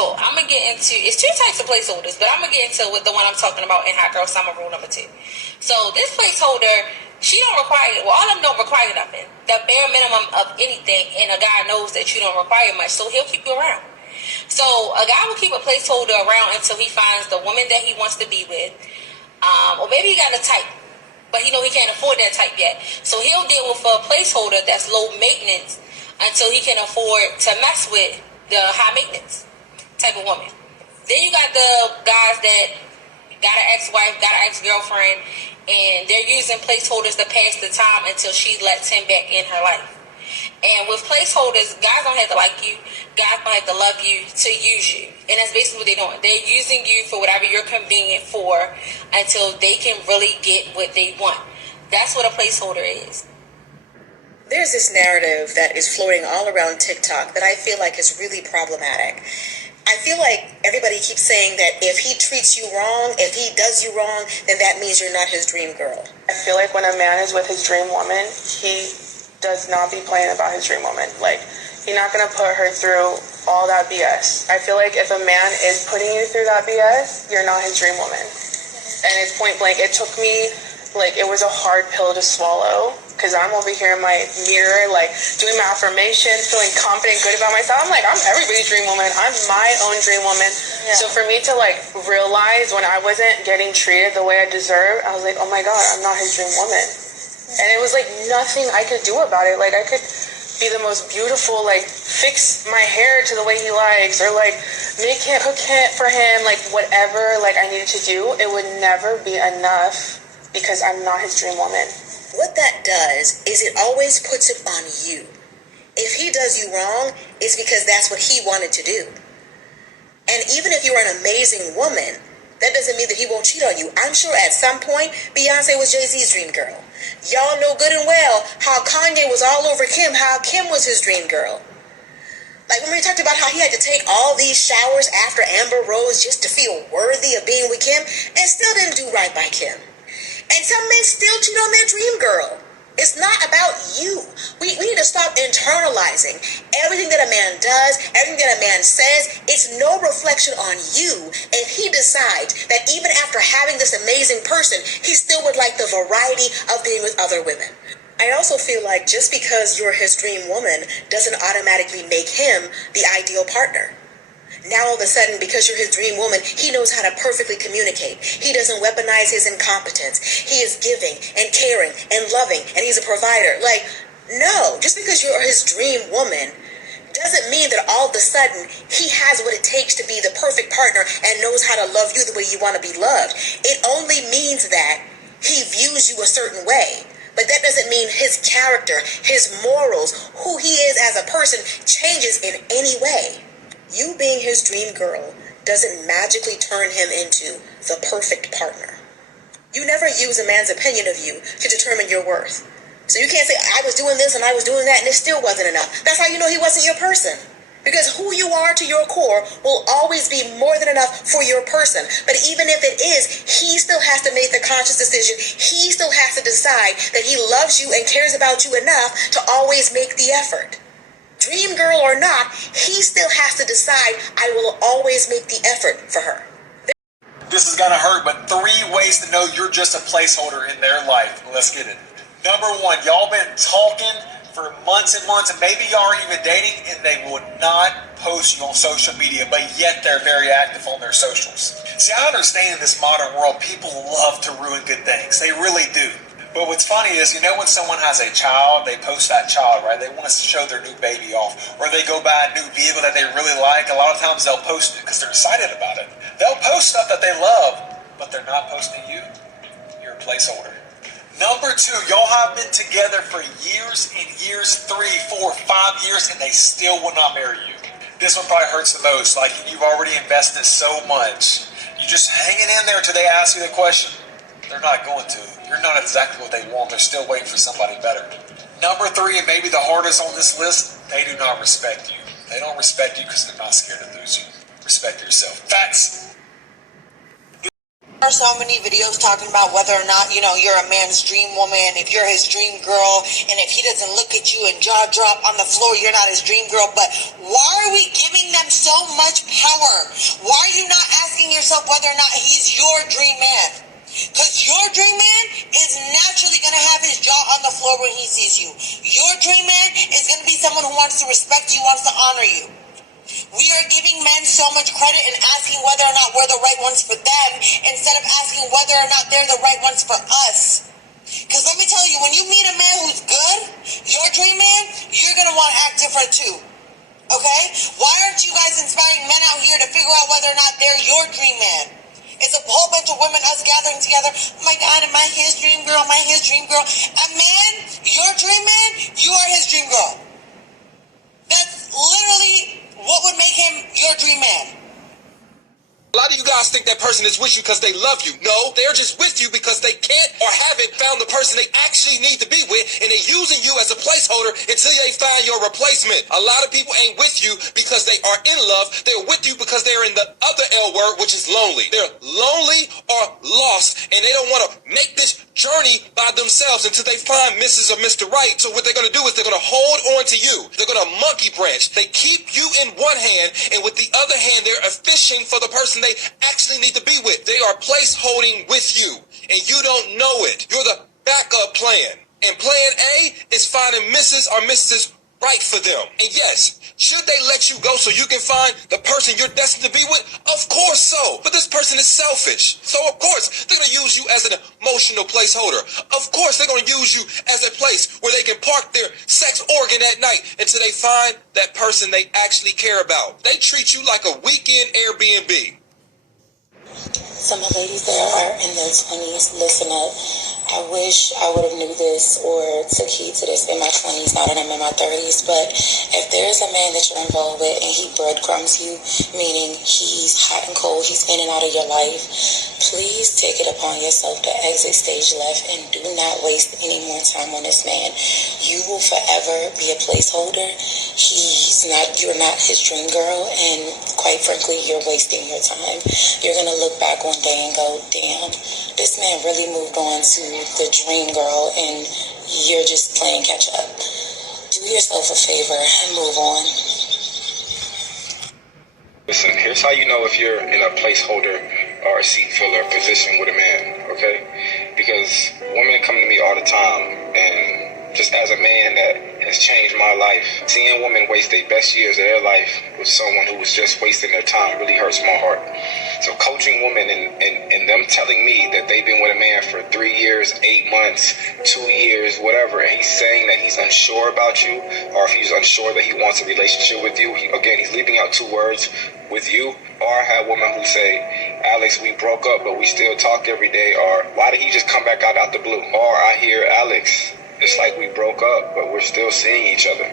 so I'm gonna get into, it's two types of placeholders, but I'm gonna get into with the one I'm talking about in Hot Girl Summer rule number 2. So this placeholder, she don't require, well, all of them don't require nothing, the bare minimum of anything, and a guy knows that you don't require much, so he'll keep you around. So a guy will keep a placeholder around until he finds the woman that he wants to be with, or maybe he got a type, but he know he can't afford that type yet. So he'll deal with a placeholder that's low maintenance until he can afford to mess with the high maintenance type of woman. Then you got the guys that got an ex-wife, got an ex-girlfriend, and they're using placeholders to pass the time until she lets him back in her life. And with placeholders, guys don't have to like you, guys don't have to love you to use you. And that's basically what they're doing. They're using you for whatever you're convenient for until they can really get what they want. That's what a placeholder is. There's this narrative that is floating all around TikTok that I feel like is really problematic. I feel like everybody keeps saying that if he treats you wrong, if he does you wrong, then that means you're not his dream girl. I feel like when a man is with his dream woman, he does not be playing about his dream woman. Like, he's not going to put her through all that BS. I feel like if a man is putting you through that BS, you're not his dream woman. And it's point blank. It took me, like, it was a hard pill to swallow, because I'm over here in my mirror, like, doing my affirmations, feeling confident, good about myself. I'm like, I'm everybody's dream woman. I'm my own dream woman. Yeah. So for me to, like, realize when I wasn't getting treated the way I deserved, I was like, oh my God, I'm not his dream woman. And it was, like, nothing I could do about it. Like, I could be the most beautiful, like, fix my hair to the way he likes, or, like, make him, cook it for him, like, whatever, like, I needed to do. It would never be enough because I'm not his dream woman. What that does is it always puts it on you. If he does you wrong, it's because that's what he wanted to do. And even if you're an amazing woman, that doesn't mean that he won't cheat on you. I'm sure at some point, Beyonce was Jay-Z's dream girl. Y'all know good and well how Kanye was all over Kim, how Kim was his dream girl. Like when we talked about how he had to take all these showers after Amber Rose just to feel worthy of being with Kim, and still didn't do right by Kim. And some men still cheat on their dream girl. It's not about you. We need to stop internalizing everything that a man does, everything that a man says. It's no reflection on you if he decides that even after having this amazing person, he still would like the variety of being with other women. I also feel like just because you're his dream woman doesn't automatically make him the ideal partner. Now all of a sudden, because you're his dream woman, he knows how to perfectly communicate. He doesn't weaponize his incompetence. He is giving and caring and loving, and he's a provider. Like, no, just because you're his dream woman doesn't mean that all of a sudden he has what it takes to be the perfect partner and knows how to love you the way you want to be loved. It only means that he views you a certain way. But that doesn't mean his character, his morals, who he is as a person changes in any way. You being his dream girl doesn't magically turn him into the perfect partner. You never use a man's opinion of you to determine your worth. So you can't say, I was doing this and I was doing that and it still wasn't enough. That's how you know he wasn't your person. Because who you are to your core will always be more than enough for your person. But even if it is, he still has to make the conscious decision. He still has to decide that he loves you and cares about you enough to always make the effort. Dream girl or not, he still has to decide, I will always make the effort for her. This is gonna hurt, but 3 ways to know you're just a placeholder in their life. Let's get it. Number 1, y'all been talking for months and months, and maybe y'all are even dating, and they would not post you on social media, but yet they're very active on their socials. See, I understand in this modern world, people love to ruin good things. They really do. But what's funny is, you know, when someone has a child, they post that child, right? They want to show their new baby off. Or they go buy a new vehicle that they really like. A lot of times they'll post it because they're excited about it. They'll post stuff that they love, but they're not posting you. You're a placeholder. Number 2, y'all have been together for years and years, 3, 4, 5 years, and they still will not marry you. This one probably hurts the most. Like, you've already invested so much. You're just hanging in there until they ask you the question. They're not going to. You're not exactly what they want. They're still waiting for somebody better. Number 3, and maybe the hardest on this list, they do not respect you. They don't respect you because they're not scared to lose you. Respect yourself. Facts. There are so many videos talking about whether or not, you're a man's dream woman, if you're his dream girl, and if he doesn't look at you and jaw drop on the floor, you're not his dream girl. But why are we giving them so much power? Why are you not asking yourself whether or not he's your dream man? Because your dream man is naturally going to have his jaw on the floor when he sees you. Your dream man is going to be someone who wants to respect you, wants to honor you. We are giving men so much credit and asking whether or not we're the right ones for them instead of asking whether or not they're the right ones for us. Because let me tell you, when you meet a man who's good, your dream man, you're going to want to act different too. Okay? Why aren't you guys inspiring men out here to figure out whether or not they're your dream man? It's a whole bunch of women, us gathering together. Oh my God, am I his dream girl? Am I his dream girl? A man, your dream man, you are his dream girl. That's literally what would make him your dream man. A lot of you guys think that person is with you because they love you. No, they're just with you because they can't or haven't found the person they actually need to be with, and they're using you as a placeholder until they find your replacement. A lot of people ain't with you because they are in love. They're with you because they're in the other L word, which is lonely. They're lonely or lost, and they don't want to make this journey by themselves until they find Mrs. or Mr. Right. So what they're going to do is they're going to hold on to you. They're going to monkey branch. They keep you in one hand, and with the other hand, they're fishing for the person they actually need to be with. They are place holding with you, and you don't know it. You're the backup plan. And plan A is finding Mrs. or Mrs. Right for them. And yes, should they let you go so you can find the person you're destined to be with? Of course so. But this person is selfish. So of course, they're going to use you as an emotional placeholder. Of course, they're going to use you as a place where they can park their sex organ at night until they find that person they actually care about. They treat you like a weekend Airbnb. Some of the ladies that are in their 20s, listen up. I wish I would have knew this or took heed to this in my 20s, now that I'm in my 30s. But if there's a man that you're involved with and he breadcrumbs you, meaning he's hot and cold, he's in and out of your life, please take it upon yourself to exit stage left and do not waste any more time on this man. You will forever be a placeholder. You're not his dream girl, and quite frankly, you're wasting your time. You're going to look back one day and go, damn, this man really moved on to the dream girl, and you're just playing catch up. Do yourself a favor and move on. Listen, here's how you know if you're in a placeholder or a seat filler position with a man, okay? Because women come to me all the time, and just as a man that has changed my life, seeing women waste their best years of their life with someone who was just wasting their time really hurts my heart. So coaching women and them telling me that they've been with a man for 3 years, 8 months, 2 years, whatever, and he's saying that he's unsure about you, or if he's unsure that he wants a relationship with you, he's leaving out 2 words, with you. Or I have women who say, Alex, we broke up, but we still talk every day, or why did he just come back out the blue? Or I hear, Alex, it's like we broke up, but we're still seeing each other.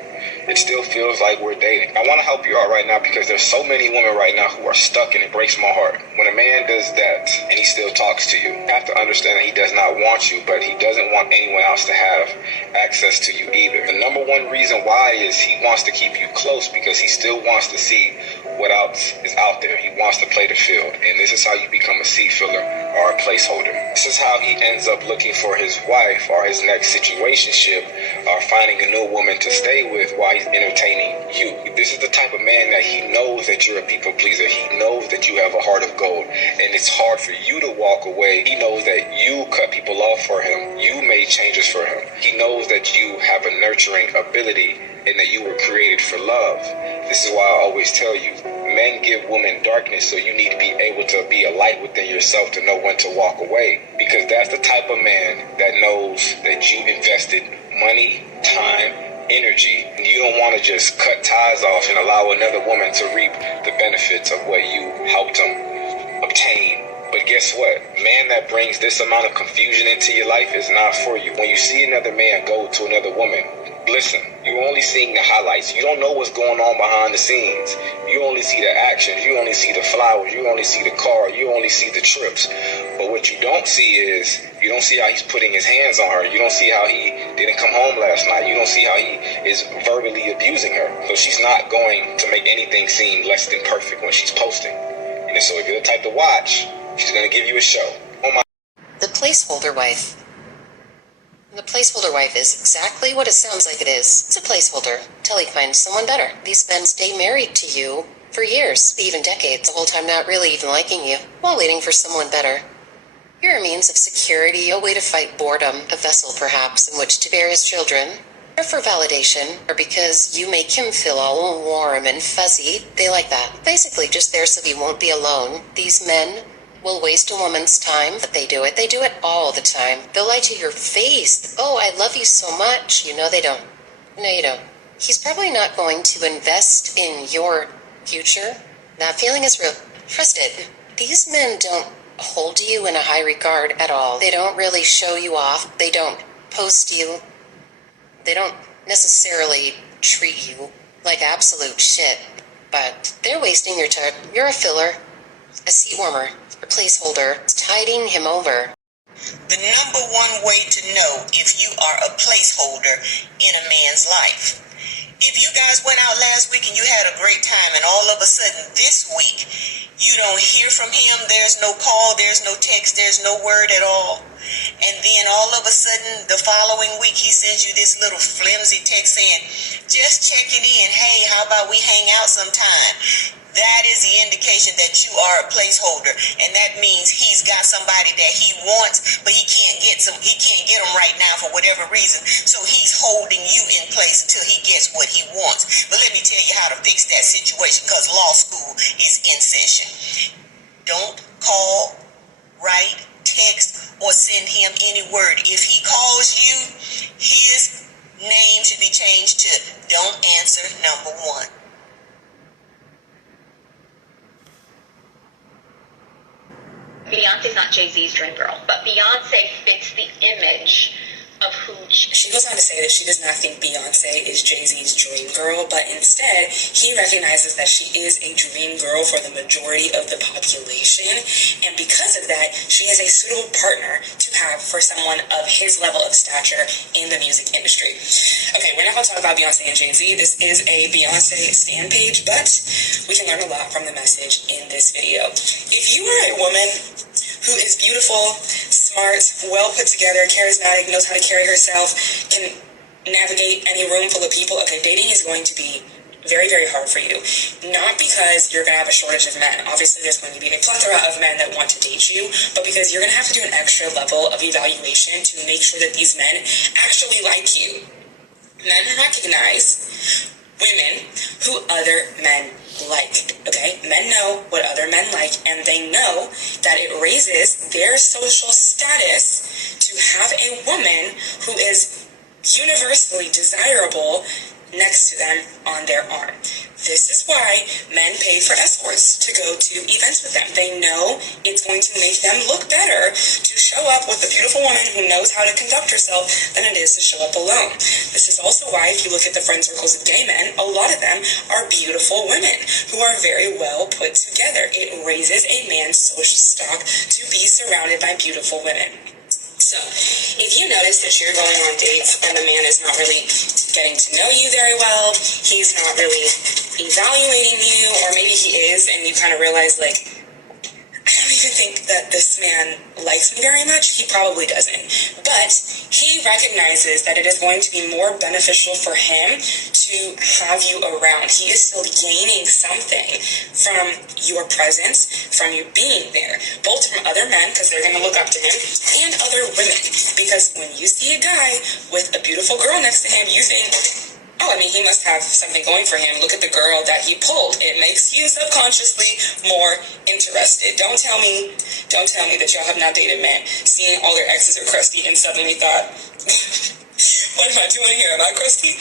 It still feels like we're dating. I want to help you out right now because there's so many women right now who are stuck, and it breaks my heart. When a man does that and he still talks to you, you have to understand that he does not want you, but he doesn't want anyone else to have access to you either. The number one reason why is he wants to keep you close because he still wants to see what else is out there. He wants to play the field, and this is how you become a seat filler or a placeholder. This is how he ends up looking for his wife or his next situationship, or finding a new woman to stay with while he's entertaining you. This is the type of man that he knows that you're a people pleaser. He knows that you have a heart of gold, and it's hard for you to walk away. He knows that you cut people off for him. You made changes for him. He knows that you have a nurturing ability and that you were created for love. This is why I always tell you, men give women darkness, so you need to be able to be a light within yourself to know when to walk away. Because that's the type of man that knows that you invested money, time, energy, and you don't want to just cut ties off and allow another woman to reap the benefits of what you helped them obtain. But guess what? Man that brings this amount of confusion into your life is not for you. When you see another man go to another woman, listen, you're only seeing the highlights. You don't know what's going on behind the scenes. You only see the actions. You only see the flowers. You only see the car. You only see the trips. But what you don't see is, you don't see how he's putting his hands on her. You don't see how he didn't come home last night. You don't see how he is verbally abusing her. So she's not going to make anything seem less than perfect when she's posting. And so if you're the type to watch, She's gonna give you a show. Oh my. The placeholder wife. The placeholder wife is exactly what it sounds like it is. It's a placeholder till he finds someone better. These men stay married to you for years, even decades, the whole time not really even liking you, while waiting for someone better. You're a means of security, a way to fight boredom, a vessel perhaps in which to bear his children, or for validation, or because you make him feel all warm and fuzzy. They like that. Basically just there so he won't be alone. These men will waste a woman's time, but they do it. They do it all the time. They'll lie to your face. Oh, I love you so much. You know they don't. No, you don't. He's probably not going to invest in your future. That feeling is real. Trust it. These men don't hold you in a high regard at all. They don't really show you off. They don't post you. They don't necessarily treat you like absolute shit. But they're wasting your time. You're a filler, a seat warmer, a placeholder, tiding him over. The number one way to know if you are a placeholder in a man's life. If you guys went out last week and you had a great time and all of a sudden this week you don't hear from him, there's no call, there's no text, there's no word at all, and then all of a sudden the following week he sends you this little flimsy text saying, just checking in, hey, how about we hang out sometime? That is the indication that you are a placeholder, and that means he's got somebody that he wants, but he can't get them right now for whatever reason. So he's holding you in place until he gets what he wants. But let me tell you how to fix that situation, because law school is in session. Don't call, write, text, or send him any word. If he calls you, his name should be changed to don't answer number 1. Beyonce's not Jay-Z's dream girl, but Beyonce fits the image of who she goes on to say that she does not think Beyonce is Jay-Z's dream girl, but instead he recognizes that she is a dream girl for the majority of the population, and because of that she is a suitable partner to have for someone of his level of stature in the music industry. Okay, we're not going to talk about Beyonce and Jay-Z. This is a Beyonce stan page, but we can learn a lot from the message in this video. If you are a woman who is beautiful, smart, well put together, charismatic, knows how to carry herself, can navigate any room full of people, okay, dating is going to be very, very hard for you. Not because you're going to have a shortage of men. Obviously, there's going to be a plethora of men that want to date you, but because you're going to have to do an extra level of evaluation to make sure that these men actually like you. Men recognize women who other men like, okay? Men know what other men like, and they know that it raises their social status to have a woman who is universally desirable next to them on their arm. This is why men pay for escorts to go to events with them. They know it's going to make them look better to show up with a beautiful woman who knows how to conduct herself than it is to show up alone. This is also why, if you look at the friend circles of gay men, a lot of them are beautiful women who are very well put together. It raises a man's social stock to be surrounded by beautiful women. So, if you notice that you're going on dates and the man is not really getting to know you very well, he's not really evaluating you, or maybe he is and you kind of realize, like, I don't even think that this man likes me very much. He probably doesn't. But he recognizes that it is going to be more beneficial for him to have you around. He is still gaining something from your presence, from you being there, both from other men, because they're going to look up to him, and other women. Because when you see a guy with a beautiful girl next to him, you think, oh, I mean, he must have something going for him. Look at the girl that he pulled. It makes you subconsciously more interested. Don't tell me that y'all have not dated men, seeing all their exes are crusty, and suddenly thought, what am I doing here? Am I crusty?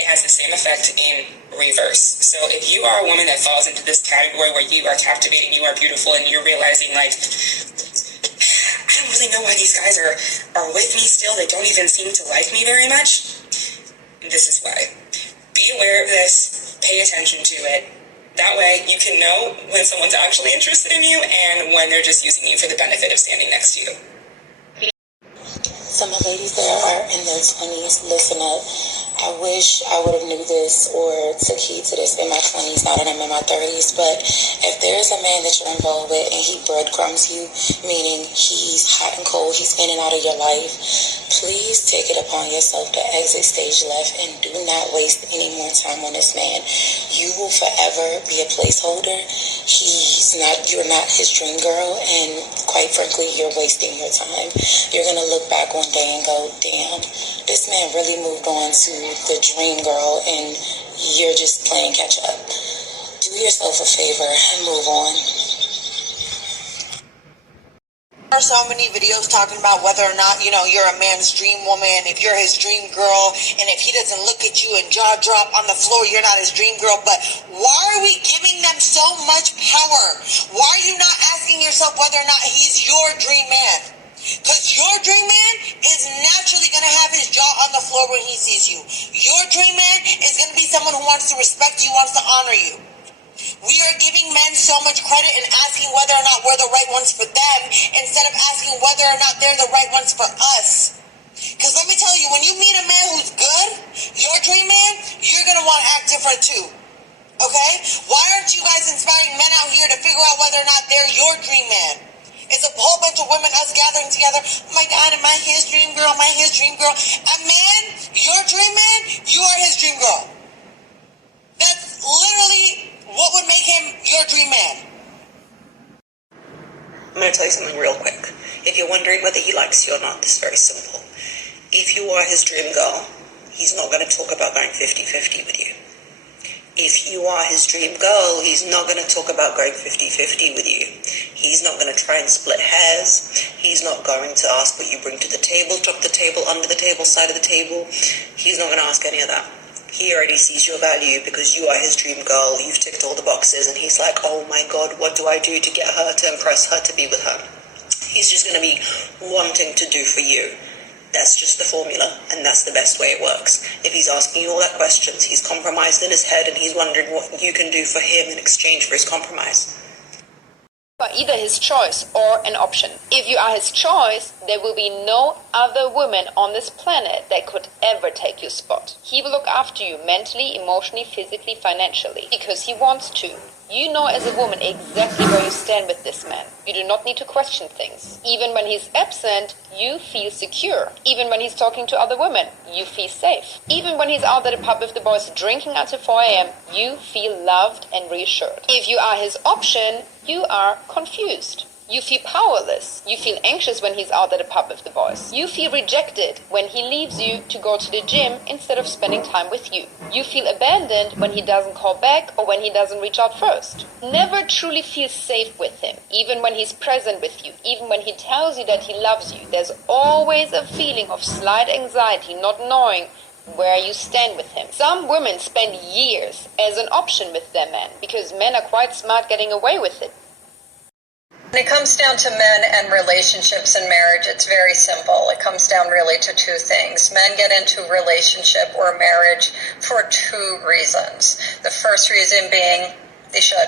It has the same effect in reverse. So if you are a woman that falls into this category where you are captivating, you are beautiful, and you're realizing, like, I don't really know why these guys are with me still. They don't even seem to like me very much. This is why. Be aware of this. Pay attention to it. That way you can know when someone's actually interested in you and when they're just using you for the benefit of standing next to you. Some of the ladies that are in their 20s, listen up. I wish I would have knew this or took heed to this in my 20s, now that I'm in my 30s. But if there's a man that you're involved with and he breadcrumbs you, meaning he's hot and cold, he's in and out of your life, please take it upon yourself to exit stage left and do not waste any more time on this man. You will forever be a placeholder. You're not his dream girl, and quite frankly, you're wasting your time. You're going to look back one day and go, damn, this man really moved on to the dream girl, and you're just playing catch up. Do yourself a favor and move on. There are so many videos talking about whether or not, you're a man's dream woman, if you're his dream girl, and if he doesn't look at you and jaw drop on the floor, you're not his dream girl. But why are we giving them so much power? Why are you not asking yourself whether or not he's your dream man? Because your dream man is naturally going to have his jaw on the floor when he sees you. Your dream man is going to be someone who wants to respect you, wants to honor you. We are giving men so much credit and asking whether or not we're the right ones for them instead of asking whether or not they're the right ones for us. Because let me tell you, when you meet a man who's good, your dream man, you're going to want to act different too. Okay? Why aren't you guys inspiring men out here to figure out whether or not they're your dream man? It's a whole bunch of women, us gathering together. Oh my God, am I his dream girl? Am I his dream girl? A man, your dream man, you are his dream girl. That's literally what would make him your dream man. I'm going to tell you something real quick. If you're wondering whether he likes you or not, it's very simple. If you are his dream girl, he's not going to talk about going 50-50 with you. If you are his dream girl, he's not going to talk about going 50-50 with you. He's not going to try and split hairs. He's not going to ask what you bring to the table, top the table, under the table, side of the table. He's not going to ask any of that. He already sees your value because you are his dream girl. You've ticked all the boxes, and he's like, oh my God, what do I do to get her, to impress her, to be with her? He's just going to be wanting to do for you. That's just the formula, and that's the best way it works. If he's asking you all that questions, he's compromised in his head, and he's wondering what you can do for him in exchange for his compromise. You are either his choice or an option. If you are his choice, there will be no other woman on this planet that could ever take your spot. He will look after you mentally, emotionally, physically, financially, because he wants to. You know as a woman exactly where you stand with this man. You do not need to question things. Even when he's absent, you feel secure. Even when he's talking to other women, you feel safe. Even when he's out at the pub with the boys drinking until 4 a.m., you feel loved and reassured. If you are his option, you are confused. You feel powerless. You feel anxious when he's out at the pub with the boys. You feel rejected when he leaves you to go to the gym instead of spending time with you. You feel abandoned when he doesn't call back or when he doesn't reach out first. Never truly feel safe with him, even when he's present with you, even when he tells you that he loves you. There's always a feeling of slight anxiety, not knowing where you stand with him. Some women spend years as an option with their men because men are quite smart getting away with it. When it comes down to men and relationships and marriage, it's very simple. It comes down really to two things. Men get into relationship or marriage for two reasons. The first reason being they should.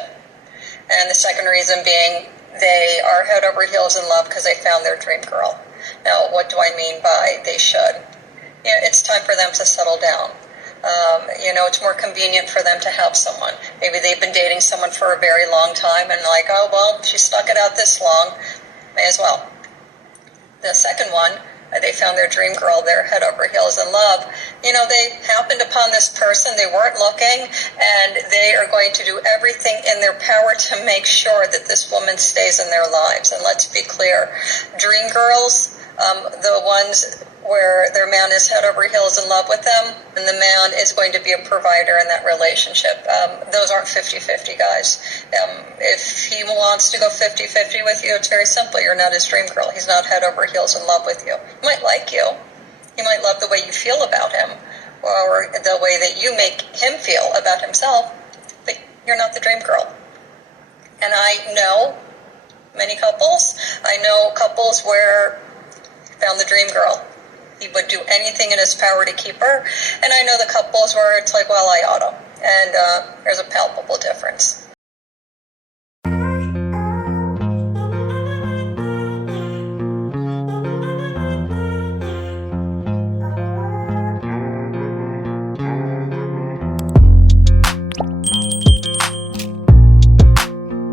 And the second reason being they are head over heels in love because they found their dream girl. Now, what do I mean by they should? It's time for them to settle down. It's more convenient for them to have someone. Maybe they've been dating someone for a very long time and like, oh, well, she stuck it out this long. May as well. The second one, they found their dream girl, they're head over heels in love. They happened upon this person, they weren't looking, and they are going to do everything in their power to make sure that this woman stays in their lives. And let's be clear, dream girls, the ones where their man is head over heels in love with them, and the man is going to be a provider in that relationship. Those aren't 50-50 guys. If he wants to go 50-50 with you, it's very simple. You're not his dream girl. He's not head over heels in love with you. He might like you. He might love the way you feel about him, or the way that you make him feel about himself, but you're not the dream girl. And I know many couples. I know couples where he found the dream girl. He would do anything in his power to keep her. And I know the couples where it's like, well, I ought to. And there's a palpable difference.